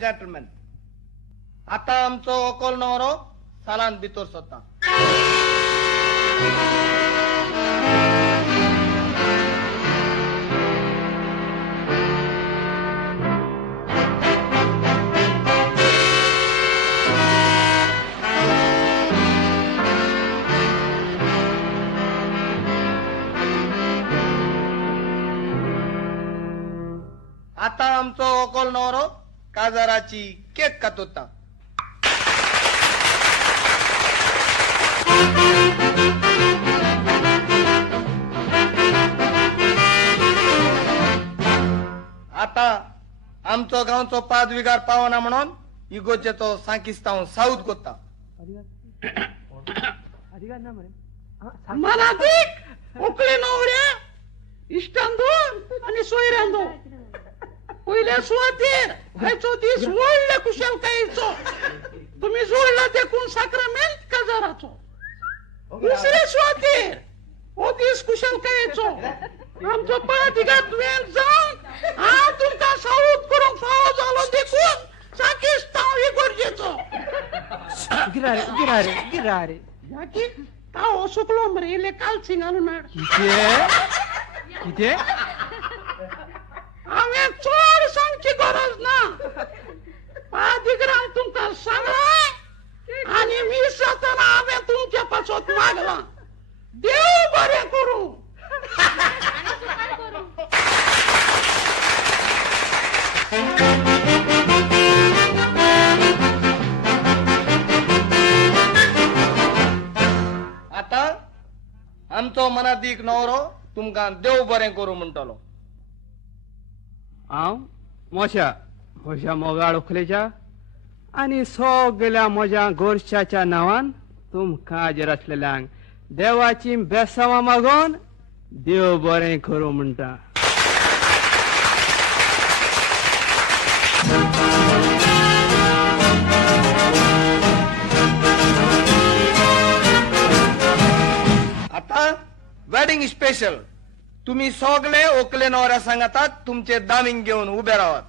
And gentleman, आता आमचो अकोल नवरो सालान भितर सरता. आता आमचो अकोल नवरो काजाराची केक कातोता. आता आमचो गावचो पादविगार पावना म्हणून इगोचेचो सांकिस्ताव साऊथ कोता. मनातीक उकळे नवऱ्या इष्टांदून आणि सोयऱ्यांदो पहिले सुवातेर हायचो दीस व्हडले कुशल कायचो. तुम्ही जोडला ते कोण साक्रामेंट काजाराचो. दुसरे सुवातेर हो दीस कुशल कायचो. आमचो पादविगार तुवें जावन हांव तुमकां साऊथ करूंक फावो जालो देखून सांकिस्ताव ही गरजेचो. गिरारे याकी काव सुकलो मरे इले कालची घालून हाड. कितें हांवें चड सांगची गरज ना. पादविगरान तुमकां सांगला आनी मीस जाताना हांवें तुमच्या पासत मागला. देव बरें करूं. आता आमचो मनादीक नवरो तुमकां देव बरें करूं म्हणटलो. हांव म्हज्या मोगाळ उखलेच्या आनी सगळ्या म्हज्या गोरशाच्या नांवान तुमकां हाजीर आसलेल्यांक देवाची बेसांवां मागोवन देव बरें करूं म्हणटा. आता वेडिंग स्पेशल. तुम्ही सगळे ओकले नवऱ्या सांगतात तुमचे दामिंग घेऊन उभे राहात.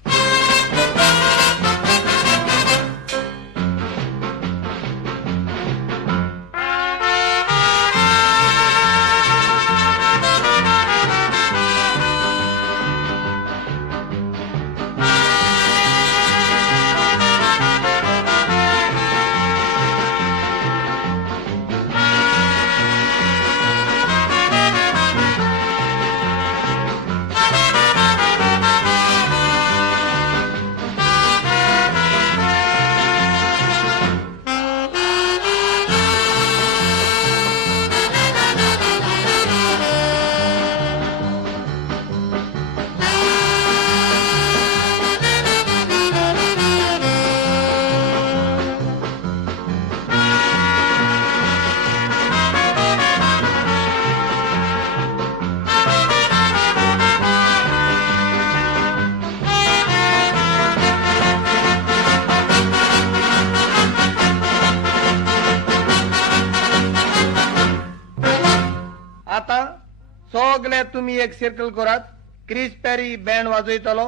सगळे तुम्ही एक सर्कल करात. क्रिस पेरी बँड वाजयतलो,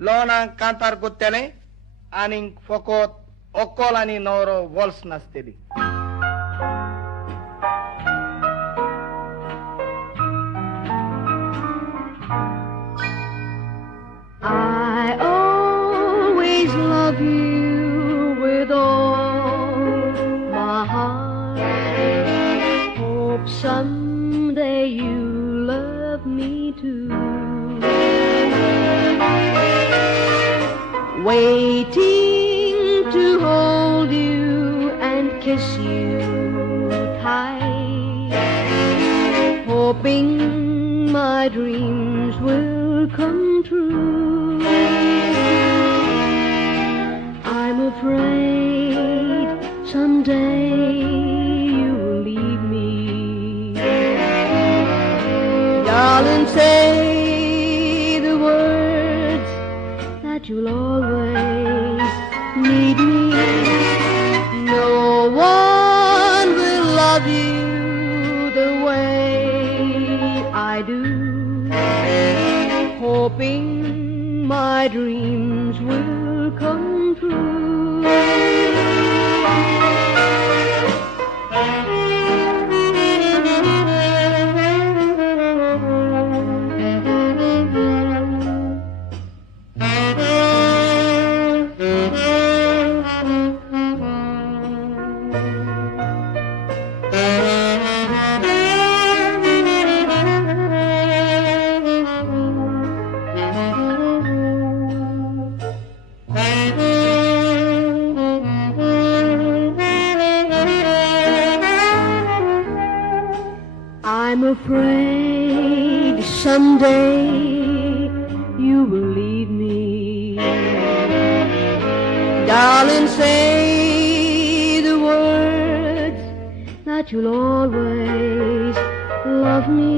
लॉर्ना कांतार कोत्तेले आणि फकत अक्कोल आणि नवरो walls नाचतली. I always love you with all my heart. Hope someday you love me too. Waiting to hold you and kiss you tight. Hoping my dreams will come true. I'm afraid someday you'll leave me. Darling, say the words that you'll always need me. No one will love you the way I do. Hoping my dreams will come true. afraid someday you will leave me. Darling, say the words that you'll always love me.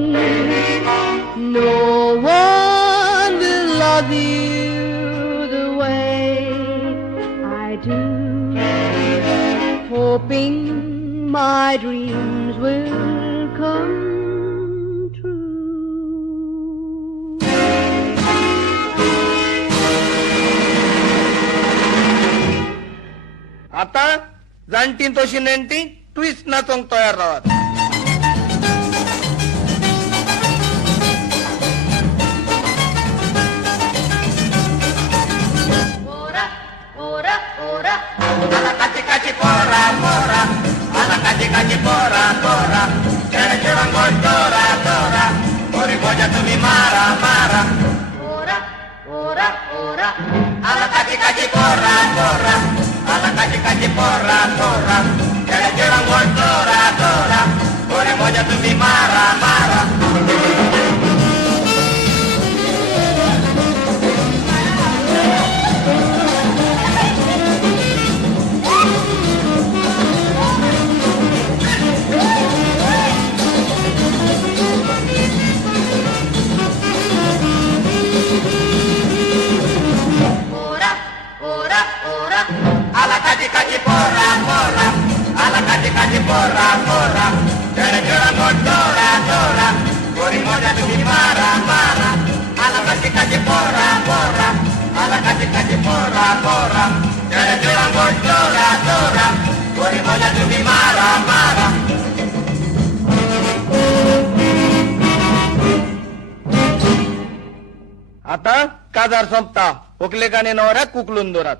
No one will love you the way I do, hoping my dreams will come true. आता जाणटी तशी नेणटी twist नाचोंक तयार रावात. Alla kaci kaci Kora Kora, alla kaci kaci Kora Kora, cere ngol Kora Kora, ori boja tumi mara mara. Kora Kora Kora, alla kaci kaci Kora Kora, alla kaci kaci Kora Kora, cere ngol Kora Kora, ori boja tumi mara mara. Kaji Kora Kora, cere ngol Kora Kora, ori boja tumi mara mara. Alla kaci kaci Kora Kora, alla kaci kaci Kora Kora, cere ngol Kora Kora, ori boja tumi mara mara. आता काजार संपता. Oakley गाणे नवऱ्या कुकलून दोरात.